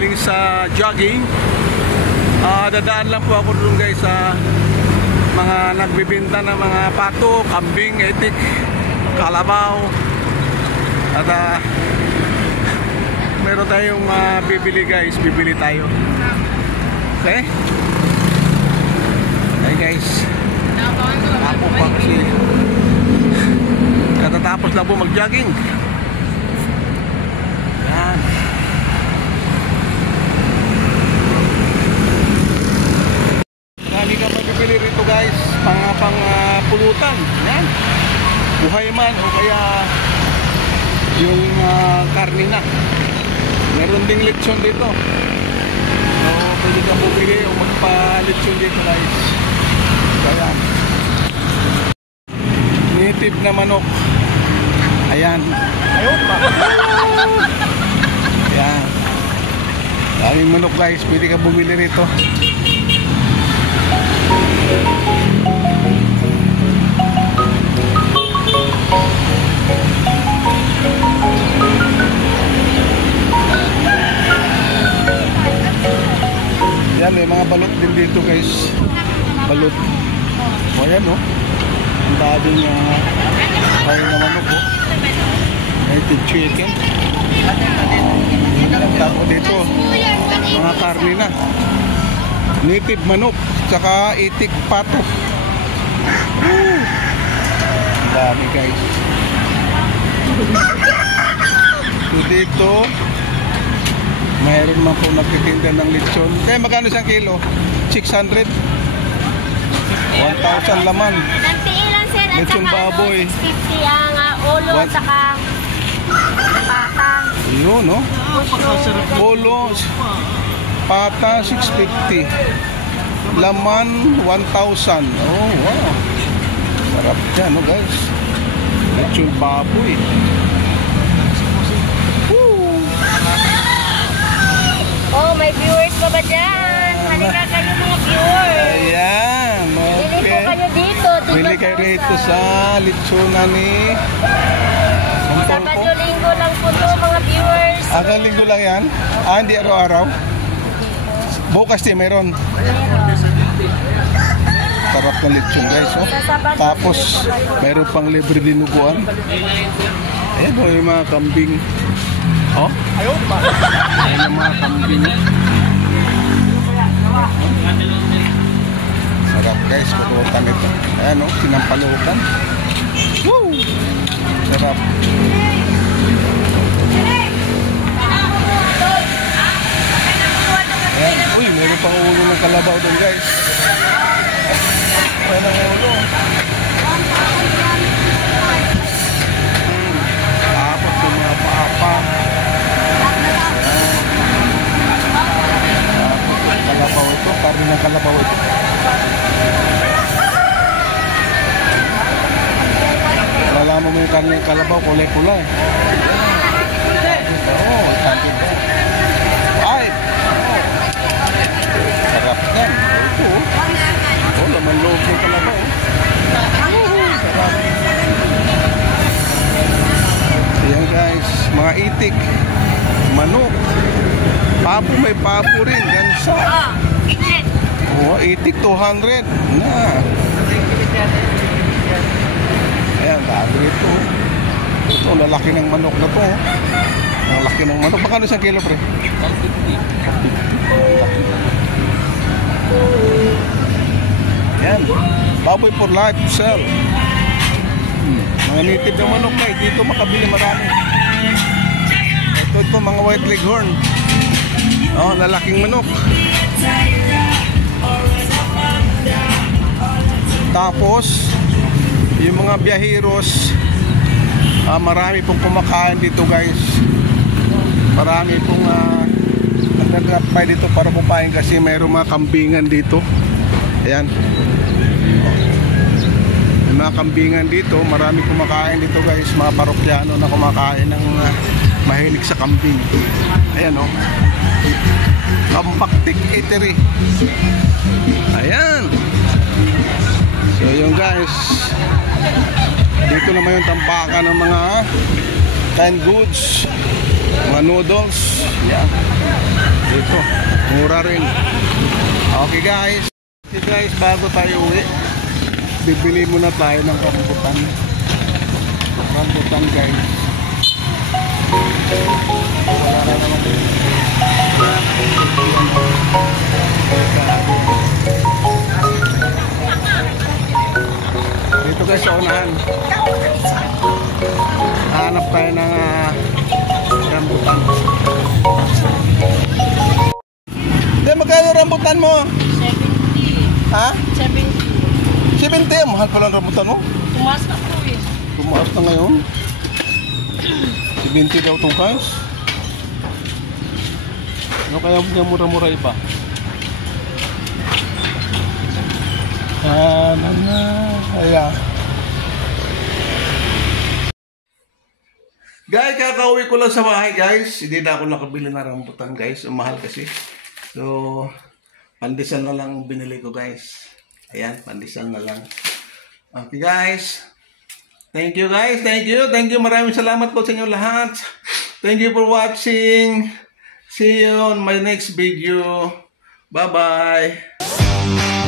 galing sa jogging. Dadaan lang po ako doon guys sa mga nagbibenta ng mga pato, kambing, itik, kalabaw. At meron tayong bibili guys, bibili tayo. Okay? Hey guys, ako pa kasi katatapos lang po mag-jogging. Yan. Marami ka mabibili rito guys, pang pulutan. Yan. Buhay man o kaya yung karne na. Meron ding lechon dito. So pwede kang bumili o magpa-lechon dito guys. Ayan. Native na manok. Ayan. Ayun pa. Ayan. Daming manok guys, pwede kang bumili rito. Yan, may mga balot din dito guys. Balot. O yan o. Ang daming kain na manok o. Native chicken. Tapos dito, mga karne na. Native manok. Tsaka itik pato. Ang dami guys. So dito, mayroon man po nagtitinda ng lechon. Kaya magkano isang kilo? 600. 1,000 laman. Lechon baboy. 650 ang ulo at saka pata. Yun, no? Ulo, pata, 650. Laman, 1,000. Oh, wow. Sarap dyan, no guys? Lechon baboy. Oh, may viewers pa ba dyan? Halika kayo mga viewers. Ayan, okay. Bili po kayo dito. Bili kayo rito sa lechonan ni Sabado-linggo lang po to mga viewers. Hanggang linggo lang yan? Hindi araw-araw? Bukas din meron. Sarap ng lechon guys, oh. Tapos meron pang libre dinuguan. Ayan o yung mga kambing. Oh, ayun pa. Ayan yung mga kambing. Sarap guys, patutan ito. Ayan o, sinampalukan. Woo! Sarap. Ayan. Uy, meron pang ulo ng kalabaw doon guys. Ayan ang ulo. Tapos yung mga papa. Kalabaw ito, karne ng kalabaw ito. Malalaman mo yung karne ng kalabaw, kulay-pula eh. Oo, sabi ba? Ay! Sarap yan. Ito oh. Oh, laman loob ng kalabaw oh. Sarap. Ayan guys, mga itik, manok, papo, may papo rin, gansa. Oh, itik 200 na. Ayan, dami ito. Ito, lalaki ng manok na to. Ang laki ng manok. Baka ano isang kilo, pre? 150. Ayan, baboy for life, sell. Mga native na manok na, dito makabili marami. Ito mga white leghorn. Oh, lalaking manok. Tapos yung mga biyaheros, marami pong kumakain dito guys. Marami pong nag-apply dito para kumain kasi mayroong mga kambingan dito. Ayan. May mga kambingan dito, marami kumakain dito guys, mga parokyano na kumakain ng mahilig sa kambing. Ayan o. Kambaktik eatery. Ayan. So yun guys, dito naman yung tampakan ng mga canned goods, mga noodles. Yan. Mura rin. Okay guys. Okay guys, bago tayo uwi, bibili muna tayo ng rambutan. Rambutan guys. Wala na naman. Dito guys sa unahan. Hanap tayo ng rambutan. Hindi, magkano rambutan mo? 70. Ha? 70. 70, mahal pala ang rambutan mo. Tumaas na po eh. Tumaas na ngayon. 70 daw itong guys. Ano kaya niya mura-mura iba? Ayan. Guys, kakauwi ko lang sa bahay guys. Hindi na ako nakabili ng rambutan guys. Mahal kasi. So, pandesal na lang binili ko guys. Ayan, pandesal na lang. Okay guys. Thank you guys. Thank you. Maraming salamat po sa inyo lahat. Thank you for watching. See you on my next video. Bye-bye.